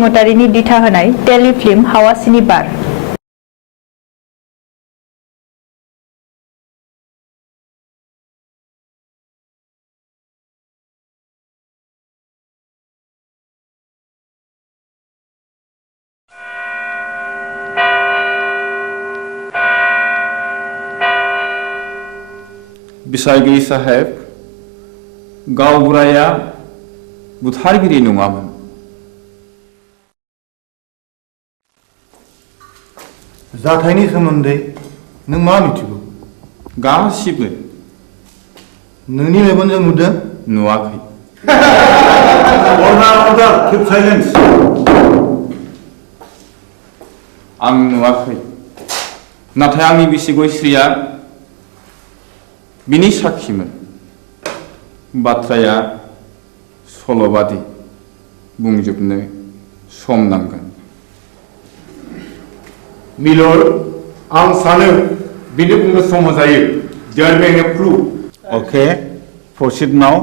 बसुमतारीनि दिथा होनाय टेलिफिल्म हावासिनि बार। बिसायगिरि साहेब गावबुराया बुथारगिरि नङामोन। जाथायनि सोमोन्दै नों मा मिथिगौ? गासिबो। नोंनि मेगनजों नुदों? नुवाखै। Order keep silence. आं नुवाखै, नाथाय आंनि बिसि गयश्रीया बिनि साखिमोन। बाथ्राया सल'बादि, बुंजोबनो सम नांगोन। मिलर्ड, आं सानो बिनि बुंनो सम जायो। There may be proof. Okay, proceed now.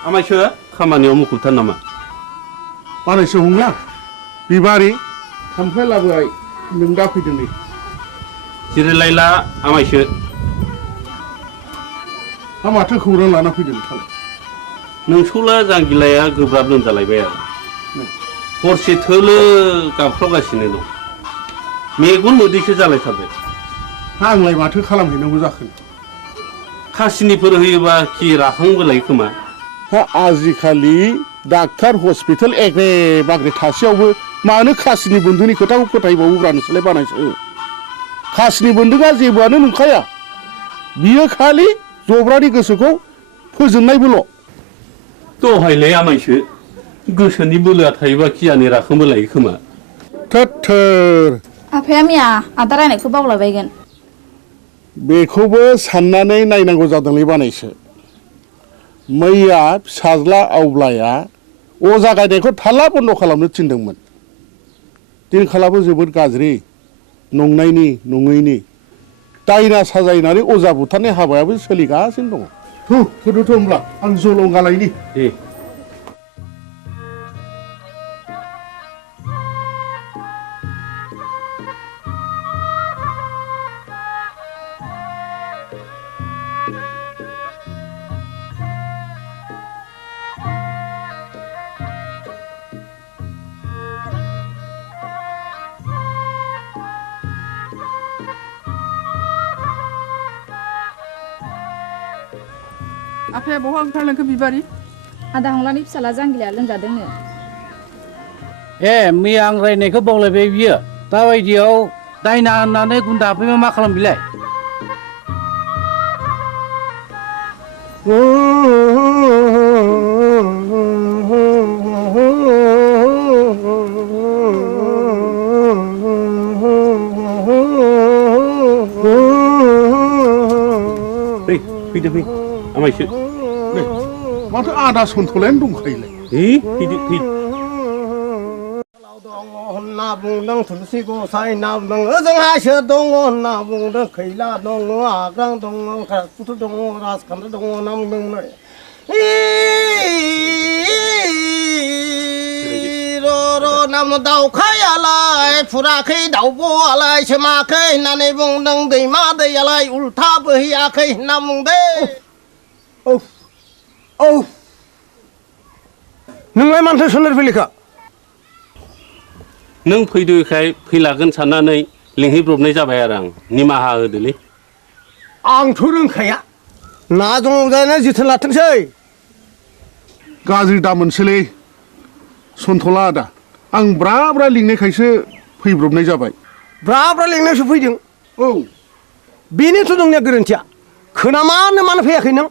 आमायसो खामानियाव मुखुबथार नामा? बानायसो हंला बिबारि थाम्फै लाबोबाय नों दा फैदों नै। जिरायलायला आमायसो। हा माथो खौरां लाना फैदों नोंथांलाय? नोंसौला जांगिलाया गोब्राब लोमजालायबाय आरो हरसे थोलो गाबख्रावगासिनो दं। मेगन मोदैसो जालायथारबाय। आंलाय माथो खालामहैनांगौ जाखो? खासिनिफोर होयोबा खि राखांबोलाय खोमा। हा आजिखालि डाक्टार हस्पिटाल एग्रे बाग्रे थासेयावबो मानो खासिनि बन्दुनि खोथाखौ फोथायबावोब्रा नोंसोरलाय बानायसो? खासिनि बन्दुकआ जेबोआनो नंखाया, बियो खालि जब्रानि गोसोखौ फोजोबनायबोल'। दहायलाय आमायसो गोसोनि बोलोआ थायोबा खियानि राखांबोलायो खोमा। थोर आफाया मैया आदा रायनायखौ बावलायबायगोन। बेखौबो साननानै नायनांगौ जादोंलै बानायसो। मैया फिसाज्ला आवब्लाया अजा गायनायखौ थाल्ला बन्द' खालामनो थिनदोंमोन। दिनखालाबो जोबोद गाज्रि, नंनायनि नङैनि दायना साजायनानै अजा बुथारनाय हाबायाबो सोलिगासिनो दङ। थुदोथ' होनब्ला आं जलंगालायनि। दे आफाया बहा ओंखारलांखो बिबारि? आदा हंलानि फिसाला जांगिलाया लोमजादोंनो। ए मैया आं रायनायखौ बावलायबाय बियो। दाबायदियाव दायना होननानै गुन्दा हाबफैबा मा खालाम बिलाय? फैदो फै आमायसो। माथो आदा सन्थलायानो दंखायोलाय। फैदो फै। होनना बुंदों थुलसि गसाइ ना बुंदों ओजोंहायसो दङ होनना बुंदों खैला दङ आग्रां दङ कुथु दङ राजखान्थि दङ होनना बुंदोंमोन। नाम दाउखायालाय फुराखै दाउब'आलाय सोमाखै होननानै बुंदों दैमा दैयालाय उल्था बोहैयाखै होनना बुंदों। नोंलाय मानोथो सोलेर फैलिखा? नों फैदोखाय फैलागोन साननानै लिंहैब्रबनाय जाबाय आरो आं। निमाहा होदोलै। आंथ' रोंखाया ना दंजानो जोथोन लाथोंसै। गाज्रि दा मोनसैलै सन्थला आदा, आं ब्रा ब्रा लिंनायखायसो फैब्रबनाय जाबाय। ब्रा ब्रा लिंनायसो फैदों? औ बेनोथ' नोंनिया गोरोन्थिया खोनामानो मानो फैयाखै नों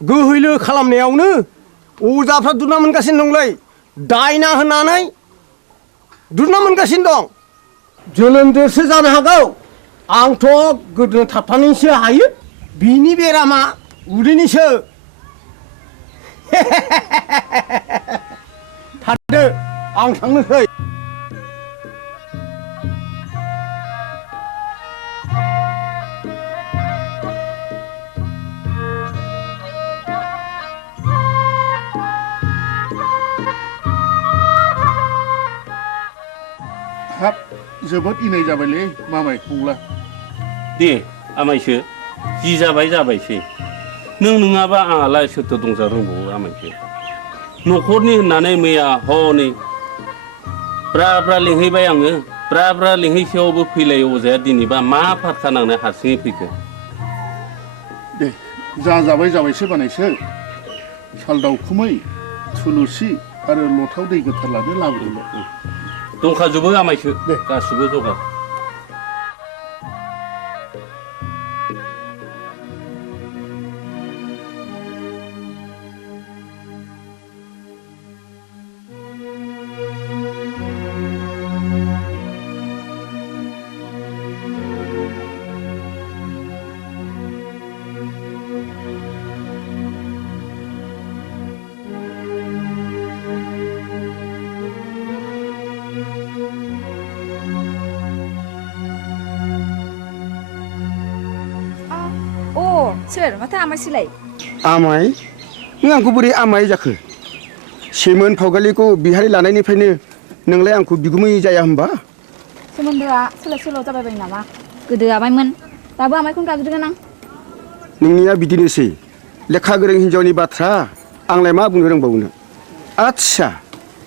गोहैलो खालामनायावनो अजाफ्रा दुना मोनगासिनो दंलै दायना होनानै दुना मोनगासिनो दं जोनोमदेरसो जानो हागौ आंथ' गोदोना थाबथानानैसो हायो बिनि बेरामा उदैनिसो थादो आं थांनोसै हाब जोबोद इनाय जाबायलै मामाय बुंला दे आमायसो जि जाबाय जाबायसै नों नङाबा आंहालाय सोरथो दंजा रोंबावो आमायसो न'खरनि होननानै मैया हनै ब्रा ब्रा लिंहैबाय आङो ब्रा ब्रा लिंहैसेयावबो फैलायो अजाया दिनैबा मा फारखा नांनाय हारसिङै फैखो दे जा जाबाय जाबायसो बानायसो साल दाउखुमै थुलुसि आरो लथाव दै गोथार लानो लाबोदोंल' दंखाजोबो आमायसो गासिबो जगार सोर माथो आमायसोलाय आमाय नों आंखौ बोरै आमाय जाखो सेमोन फावगालिखौ बिहारि लानायनिफ्रायनो नोंलाय आंखौ बिगुमै जाया होमबा सोमोन्दोआ सोलाय सोल' जाबायबाय नामा गोदो आमायमोन दाबो आमायखौनो गाबज्रिगोन आं नोंनिया बिदिनोसै लेखा गोरों हिन्जावनि बाथ्रा आंलाय मा बुंनो रोंबावनो आच्छा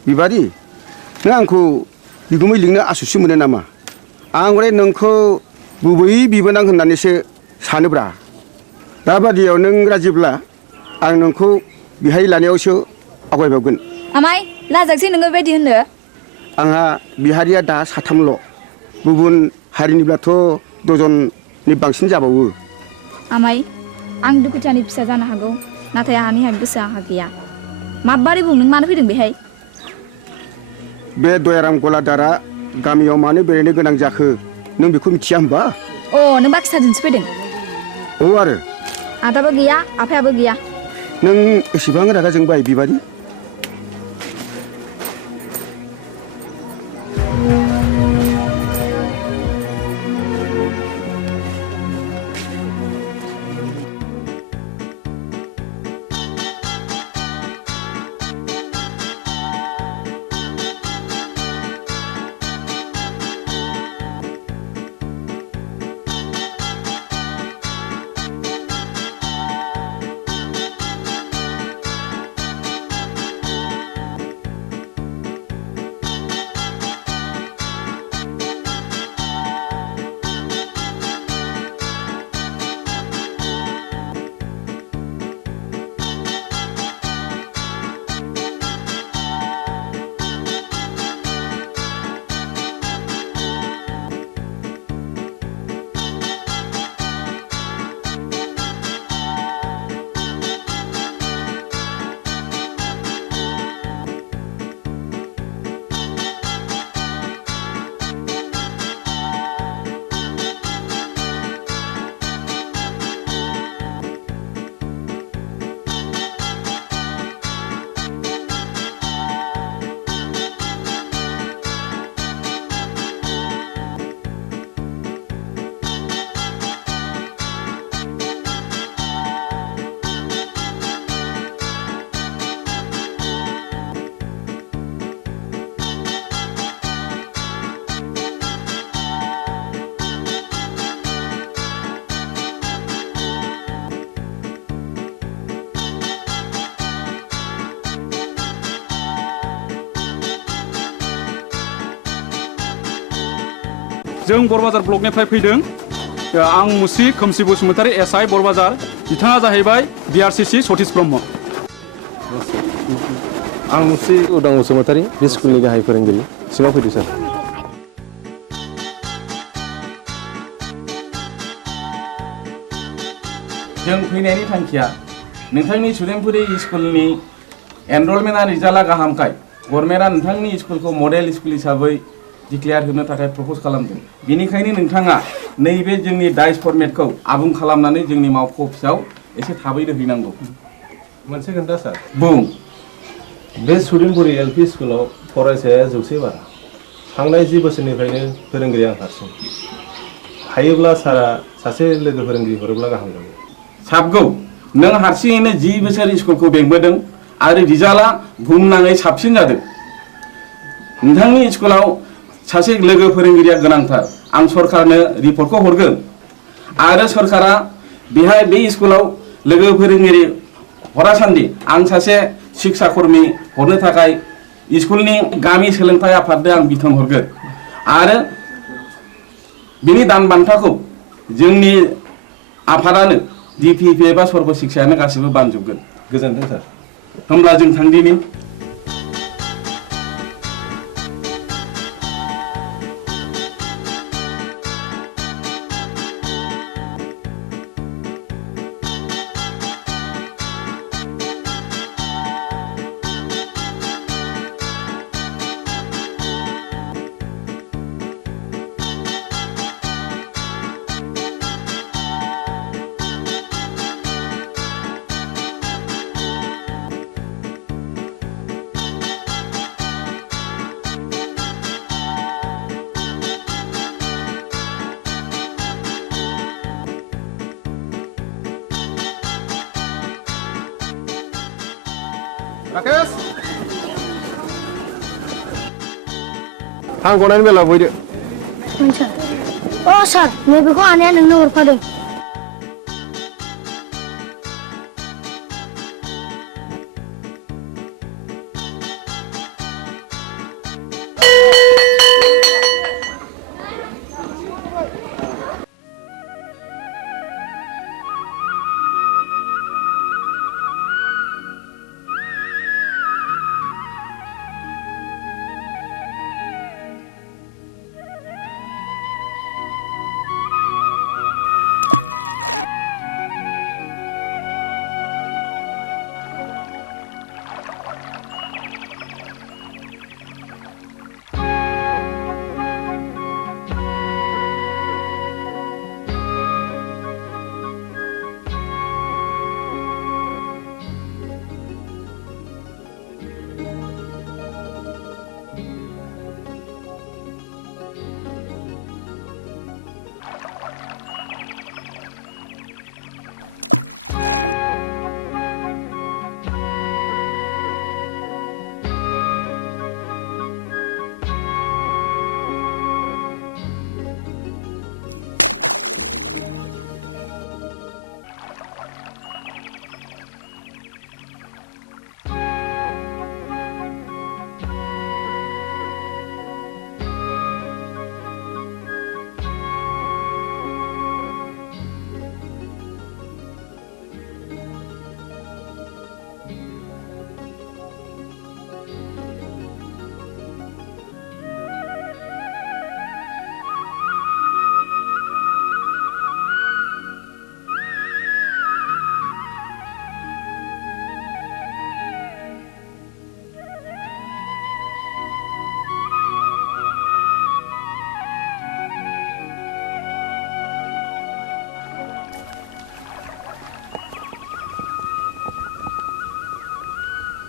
बिबारि नों आंखौ बिगुमै लिंनो आसुसि मोनो नामा आं हले नोंखौ गुबै बिबोनां होननानैसो सानोब्रा दाबादियाव नों राजिब्ला आं नोंखौ बिहारि लानायावसो आवगायबावगोन आमाय लाजागसै नोङो बेबायदि होननो आंहा बिहारिया दा साथामल' गुबुन हारिनिब्लाथ' दजननि बांसिन जाबावो आमाय आं दुखुथियानि फिसा जानो हागौ नाथाय आंहानि गोसोआ आंहा गैया माबारै बुं नों मानो फैदों बेहाय बे दयाराम गलादारा गामियाव मानो बेरायनो गोनां जाखो नों बेखौ मिथिया होमबा अ नों बाखि साजोंसो फैदों औ आरो आदाबो गैया आफायाबो गैया नों एसेबां रागा जोंबाय बिबारि जों बरबाजार ब्लकनिफ्राय फैदों आं मुस्रि खोमसि बसुमतारी एसआइ बरबाजार बिथाङा जाहैबाय बिआरसिसि सतीश ब्रह्म आं मुस्रि उदां बसुमतारी बे स्कुलनि गाहाय फोरोंगिरि सिङाव फैदो सार जों फैनायनि थांखिया नोंथांनि सुदेमपुरि स्कुलनि एनरलमेन्टआ रिजाल्टआ गाहामखाय गभर्नमेन्टआ नोंथांनि स्कुलखौ मडेल स्कुल हिसाबै डिक्लेयार होनो थाखाय प्रप'ज खालामदों। बेनिखायनो नोंथाङा नैबे जोंनि डाइस फर्मेटखौ आबुं खालामनानै जोंनि मावख' अफिसाव एसे थाबैनो हैनांगौ। मोनसे खोन्था सार बुं। बे सुदेमपुरि एलपि स्कुलाव फरायसाया 100 बारा थांनाय 10 बोसोरनिफ्रायनो फोरोंगिरि आं हारसिं हायोब्ला सारा सासे लोगो फोरोंगिरि हरोब्ला गाहाम जागौ। साबगौ नों हारसिङैनो 10 बोसोर स्कुलखौ बेंबोदों आरो रिजाल्टआ बुहुमनाङै साबसिन जादों। नोंथांनि स्कुलाव सासे लोगो फोरोंगिरिया गोनांथार। आं सरकारनो रिपर्टखौ हरगोन आरो सरकारा बेहाय बे स्कुलाव लोगो फोरोंगिरि हरासान्दि आं सासे शिक्षा कर्मी हरनो थाखाय स्कुलनि गामि सोलोंथाइ आफादनो आं बिथोन हरगोन आरो बिनि दान बान्थाखौ जोंनि आफादानो DPP एबा सर्ब शिक्षायानो गासिबो बानजोबगोन। गोजोनथों सार। होमब्ला जों थांदिनि। राकेश आं गनायनि बेला बयदो। अ सार नैबेखौ आनैया नोंनो हरफादों।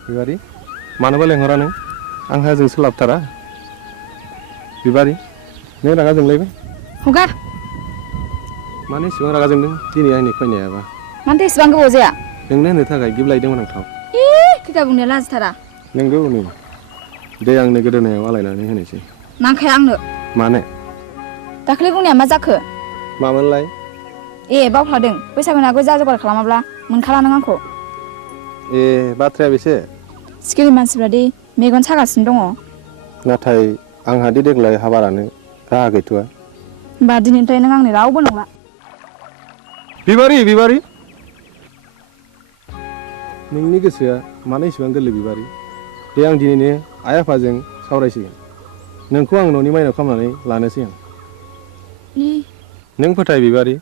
बिबारी मानोबा लेंहरा नों आंहा जों सोलाबथारा। बिबारी नों रागा जोंलायबाय? हगार। मानो इसेबां रागा जोंदों दिनै आंनि फैनायाबा? मानोथो इसेबां गोबाव जाया? नोंनो होनो थाखाय गिफ्ट लायदोंमोन आं थाव। खिथा बुंनो लाजिथारा। नोंगौ नै दे आंनो गोदोनायाव आलायनानै होनोसै। नांखाया आंनो। मानो? दाख्लै बुंनाया मा जाखो? मामोनलाय? बावफ्लादों बैसागुनि आगोल जा जगार खालामाब्ला मोनखाला नों आंखौ। बाथ्राया बेसे? स्कुलनि मानसिफ्रा दि मेगन सागासिनो दङ। नाथाय आंहा दि देग्लाय हाबा लानो राहा गैथ'आ। होमबा दिनैनिफ्राय नों आंनि रावबो नंला। बिबारी नोंनि गोसोआ मानो इसेबां गोरलै बिबारी? दे आं दिनैनो आइ आफाजों सावरायसिगोन। नोंखौ आं न'नि माइनाव खालामनानै लानोसै आं। नों फोथाय बिबारी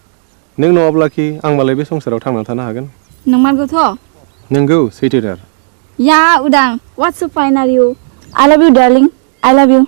नों नङाब्लाखि आं मालाय बे संसाराव थांना थानो हागोन नंमारगौथ' नोंगौ सैथोथार या उदां what's so fine are you I love you darling I love you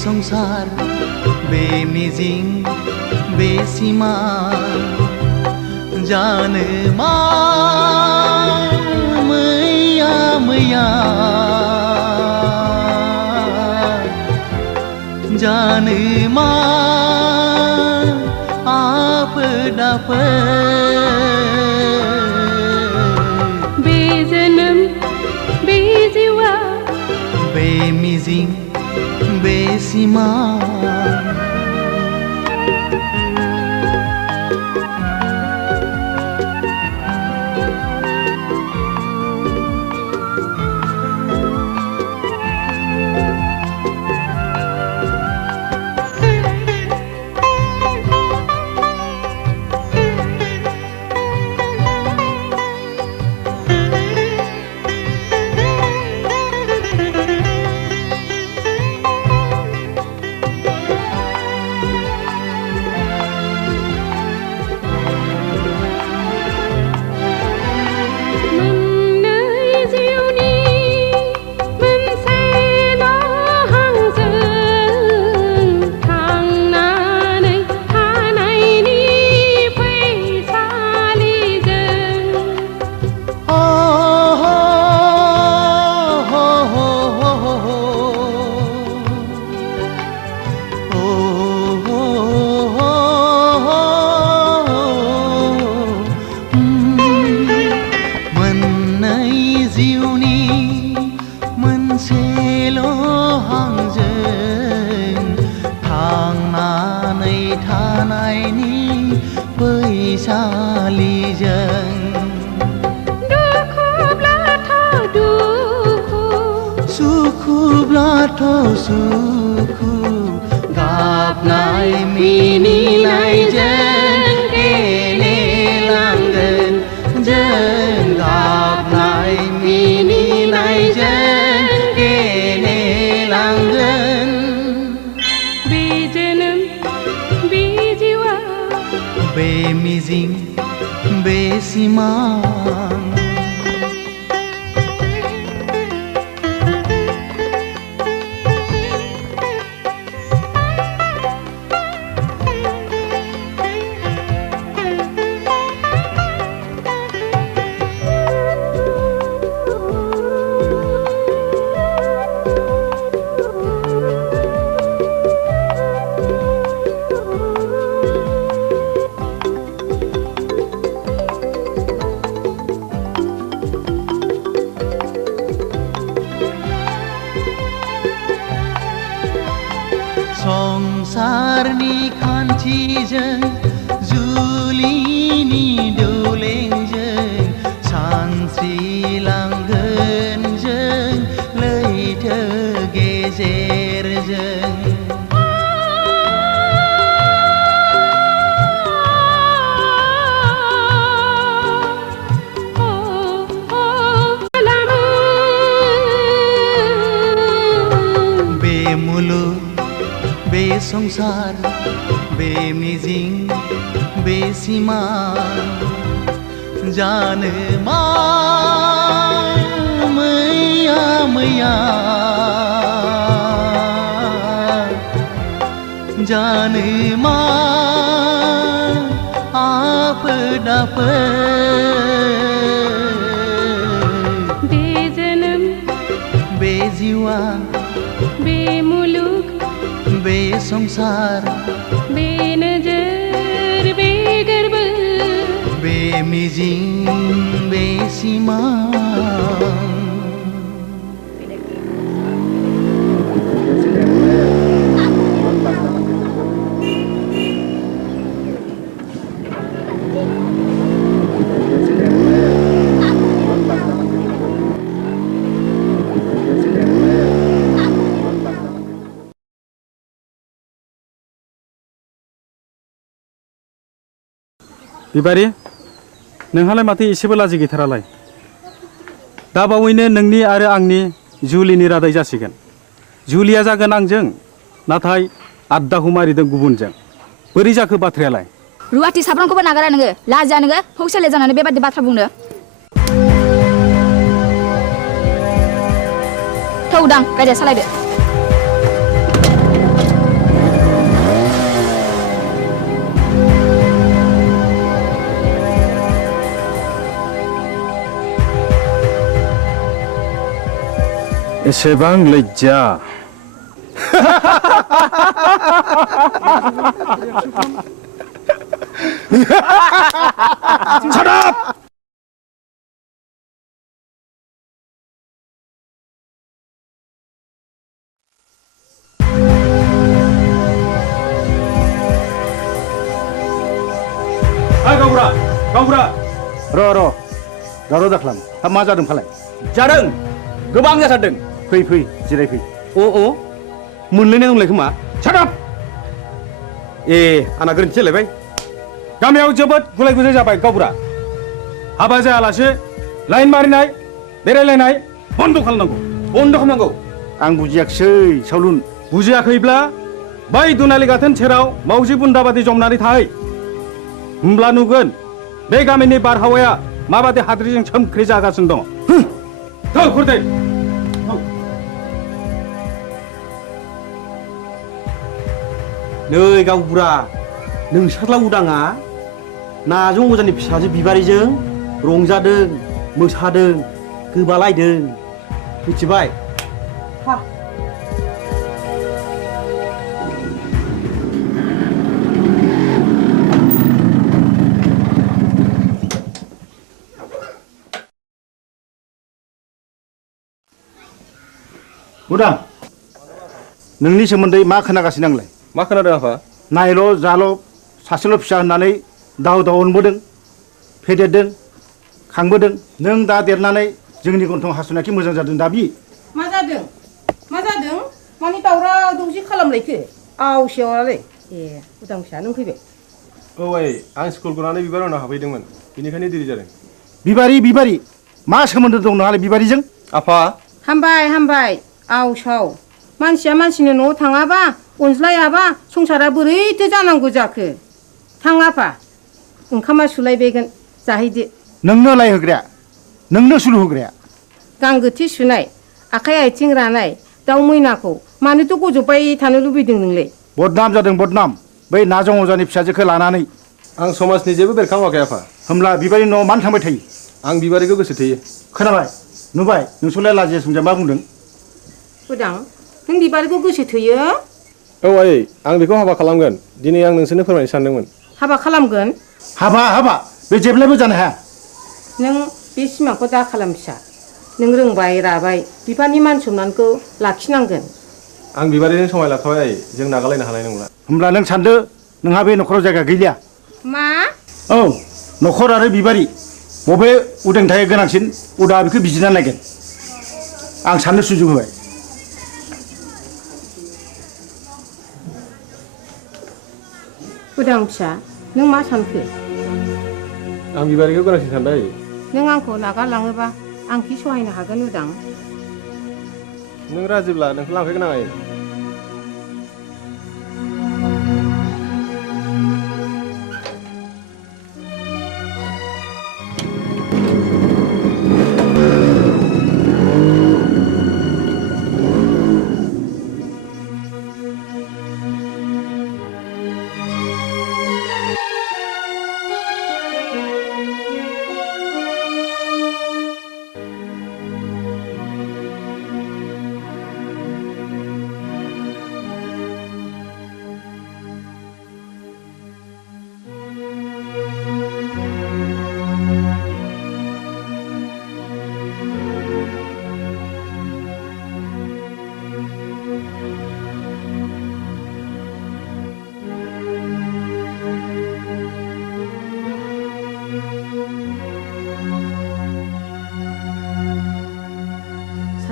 संसार बे मिजिं बे सीमा जानो मा मैया मैया जानो मा आफोद आफोद बे जोनोम बे जिउआ बे मिजिं बे सीमा सुखु गाबनाय मिनिनायजों गेलेलांगोन जों गाबनाय मिनिनायजों गेलेलांगोन बे जोनोम बे जिउआ बे मिजिं बे सिमां संसारनि खान्थिजों जुलिनि दौलेंजों सानस्रिलांगोन जों लैथो गेजेरजों बे मुलुग बे संसार बे मिजिं बे सीमा जानो मा बेजोनोम बेजिवा बेमुलुग बेसंसार बेनोजोर बेगोरबो बेमिजिं बेसिमां बिबारि नोंहालाय माथो एसेबो लाजि गैथारालाय दा बावैनो नोंनि आरो आंनि जुलिनि रादाय जासिगोन जुलिया जागोन आंजों नाथाय आद्दाखौ मारिदों गुबुनजों बोरै जाखो बाथ्रायालाय रुवाथि साफ्रोमखौबो नागारा नोङो लाजिया नोङो हौसेले जानानै बेबादि बाथ्रा बुंनो थौ उदां गारिया सालायदो एसेबां लज्जा Shut up! गावबुरा र' दावराव दाख्लाम हाब मा जादों फालाय जादों गोबां जाथारदों फै जिरायफै अ मोनलायनाय दंलाय खोमा सादाब ए आंना गोरोन्थि जालायबाय गामियाव जोबोद गुलाय गुजाय जाबाय गावबुरा हाबा जायालासे लाइन मारिनाय बेरायलायनाय बन्द' खालामनांगौ आं बुजियाखिसै सावलुन बुजियाखैब्ला बै दुनालि गाथोन सेराव मावजि बुन्दा बादि जमनानै थाहै होमब्ला नुगोन बे गामिनि बारहावाया माबादि हाद्रिजों सोमख्रि जागासिनो दङ थौ खुरदै नै गावबुरा नोंसोरला उदाङा नाजों अजानि फिसाजो बिबारिजों रंजादों मोसादों गोबालायदों मिथिबाय उदां नोंनि सोमोन्दै मा खोनागासिनो आंलाय मा खोनादों आफा नायल' जाल' सासेल' फिसा होननानै दाव अनबोदों फेदेरदों खांबोदों नों दा देरनानै जोंनि गन्थं हासुनाखि मोजां जादों दाबि मा जादों मानि दावराव दावसि खालामलायखो आवसेवालाय ए उदां फिसा नों फैबाय औ आं स्कुल गनानै बिबार उनाव हाबफैदोंमोन बेनिखायनो देरि जादों बिबारि मा सोमोन्दो दं नोंहालाय बिबारिजों आफा हामबाय आवसाव मानसिया मानसिनि न'आव थाङाबा अनज्लायाबा संसारा बोरैथो जानांगौ जाखो थां आफा ओंखामा सुलायबायगोन जाहैदो नोंनो लायहोग्राया नोंनो सुलु होग्राया गांगोथि सुनाय आखाइ आथिं रानाय दाउ मैनाखौ मानोथ' गजबबाय थानो लुबैदों नोंलाय बदनाम जादों बदनाम बै नाजों अजानि फिसाजोखौ लानानै आं समाजनि जेबो बेरखाङाखै आफा होमब्ला बिबारि न'आव मानो थांबाय थायो आं बिबारिखौ गोसो थोयो खोनाबाय नुबाय नोंसोरलाय लाजिया सुंजा मा बुंदों उदां नों बिबारिखौ गोसो थोयो औ आं बेखौ हाबा खालामगोन दिनै आं नोंसोरनो फोरमायनो सानदोंमोन हाबा खालामगोन हाबा बे जेब्लायबो जानो हाया नों बे सिमांखौ दा खालाम फिसा नों रोंबाय राबाय बिफानि मान सनमानखौ लाखिनांगोन आं बिबारिजों समाय लाखाबाय जों नागारलायनो हानाय नंला होमब्ला नों सानदो नोंहा बे न'खराव जायगा गैलिया मा औ न'खर आरो बिबारि बबे उदांथाया गोनांसिन उदा बेखौ बिजिरना नायगोन आं साननो सुजुग होबाय उदां फिसा नों मा सानखो आं बिबारिखौ गोनांसिन सानबाय नों आंखौ नागारलाङोबा आं खि सहायनो हागोन उदां नों राजिब्ला नोंखौ लांफैगोन आं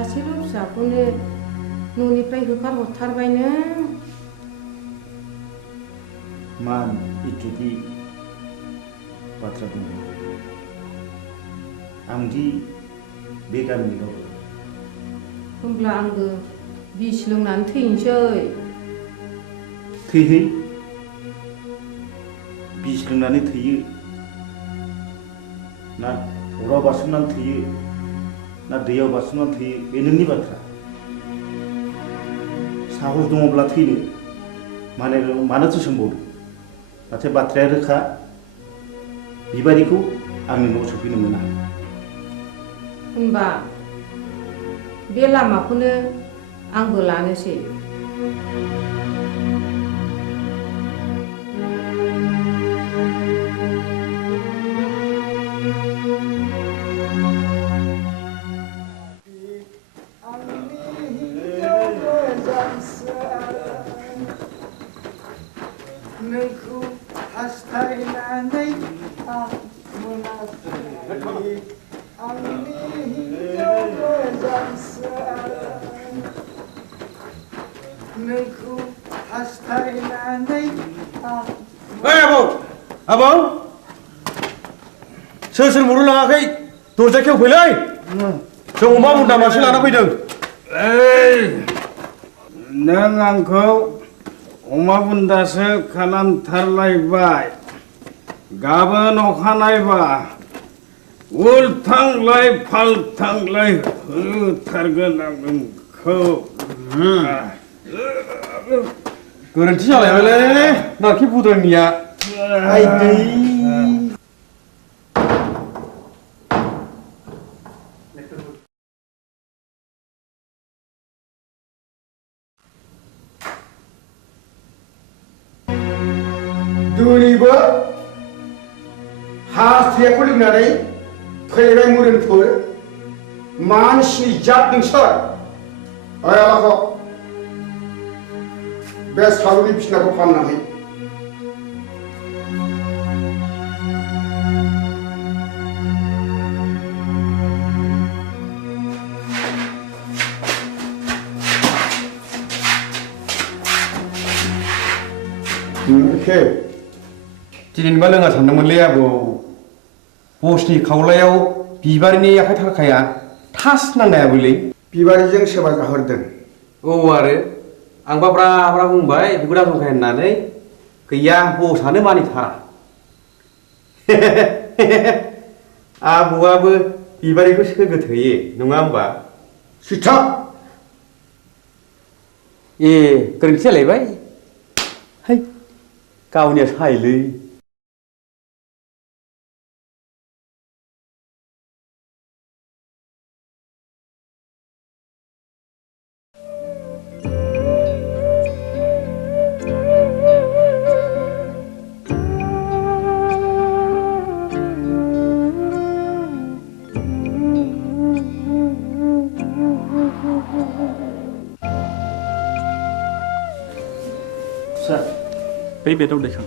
सासेल' फिसाखौनो न'निफ्राय होखारहरथारबाय नों। मान इतुदि बाथ्रा बुंदों आंदि बे गामिनि रावबो होमब्ला आंबो बिस लोंनानै थैनोसै। थैहै बिस लोंनानै थैयो ना अराव बारसोमनानै थैयो ना दैयाव बारसोमनानै थैयो बे नोंनि बाथ्रा। साहस दङब्ला थैनो मानोथो सोंबावदों। नाथाय बाथ्राया रोखा बिबारिखौ आंनि न'आव सफैनो मोना। होनबा बे लामाखौनो आंबो लानोसै। नोंखौ हास्थायनानै आं मोनाखै आंनि हिन्जाव मोजांसो नोंखौ हास्थायनानै आं ओइ आबौ सोर मरु लाङाखै दरजा खेवफैलै जों अमा बुन्दा मासे लाना फैदों। नों आंखौ अमा बुन्दासो खालामथारलायबाय। गाबोन अखानायबा उल्थांलाय फाल्थांलाय होथारगोन आं नोंखौ। गोरोन्थि जालायबायलै नारखि बुद्रायनिया। आइदै दिनैबो हास्थायखौ लोंनानै फैबाय मोदोमफोर मानसिनि जात नोंसोर। ओइ आलाखौ बे सालुनि बिसिनाखौ फाननानै दिनैबा लोङा सानदोंमोनलै आबौ। बसनि खावलायाव बिबारिनि आखाइ थाखाया थास नांनायाबोलै। बिबारिजों सोरबा जाहरदों। औ आरो आंबा ब्रा ब्रा बुंबाय बेखौ दाजंखाय होननानै गैया बसआनो मानिथारा। आबौआबो बिबारिखौ सोगोथोयो नङा होमबा? सिथा ए गोरोन्थि जालायबाय। है गावनिया सायलै। बै बेदाव दैखां।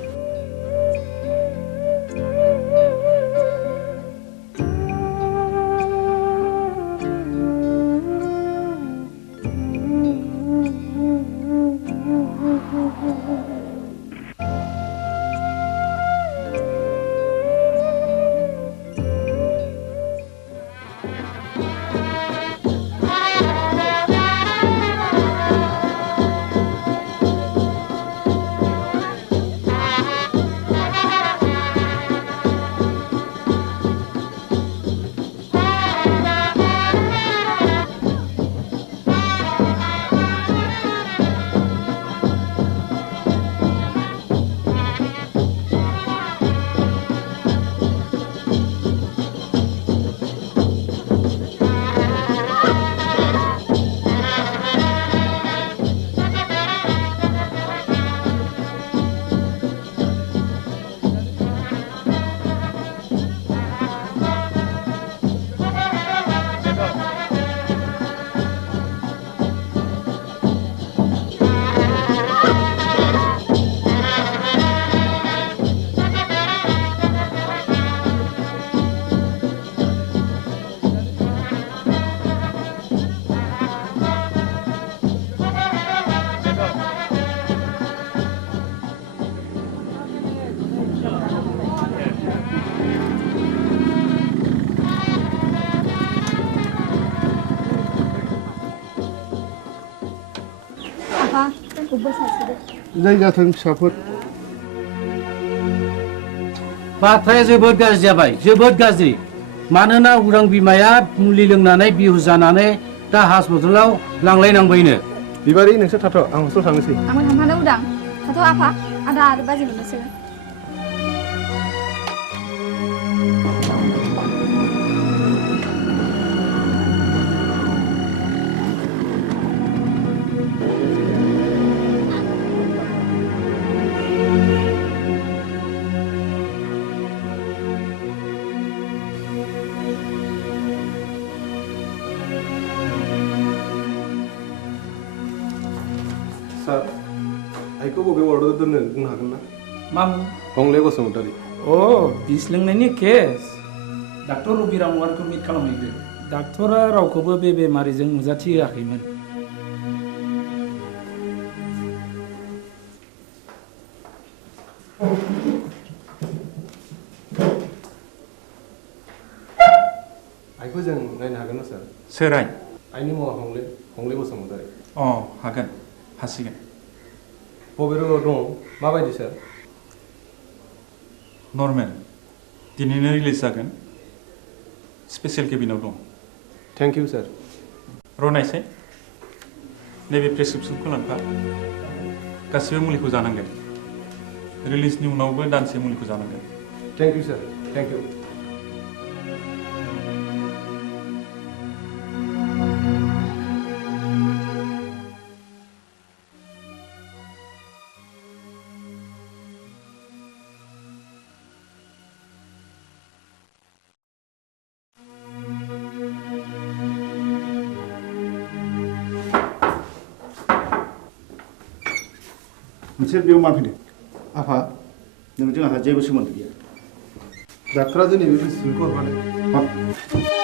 आफा जोंखौ बोर सारस्रिदो जाय जाथों फिसाफोर बाथ्राया जोबोद गाज्रि जाबाय जोबोद गाज्रि मानोना उरां बिमाया मुलि लोंनानै बिहु जानानै दा हस्पिटालाव लांलायनांबायनो बिबारि नोंसोर थाथ' आं हस्टेल थांनोसै आंबो थांफानो उदां थाथ' आफा आदा आरो बाजै मोननोसै सार आइखौ बबे वार्डआव दोननो बुंनो हागोन ना मामु हंले बसुमतारी अ बिस लोंनायनि केस डाक्टर रबिराम वारखौ मिट खालामहैदो डाक्टरा रावखौबो बे बेमारिजों नुजाथि होआखैमोन आइखौ जों नायनो हागोन ना सार सोर आइ आइनि मुङा हंले बसुमतारी अ हागोन हासिगोन बबे रोगाव दं माबायदि सार नर्मेल दिनैनो रिलिज जागोन स्पेशल केबिनाव दं थेंक इउ सार रनायसाय नैबे प्रेसक्रिप्सनखौ लांफा गासिबो मुलिखौ जानांगोन रिलिजनि उनावबो दानसे मुलिखौ जानांगोन thank you sir thank you नोंसोर बेयाव मा फैदों आफा नोंजों आंहा जेबो सोमोन्दो गैया डाक्टरा दिनै बे प्रेसक्रिप्सनखौ हरफादों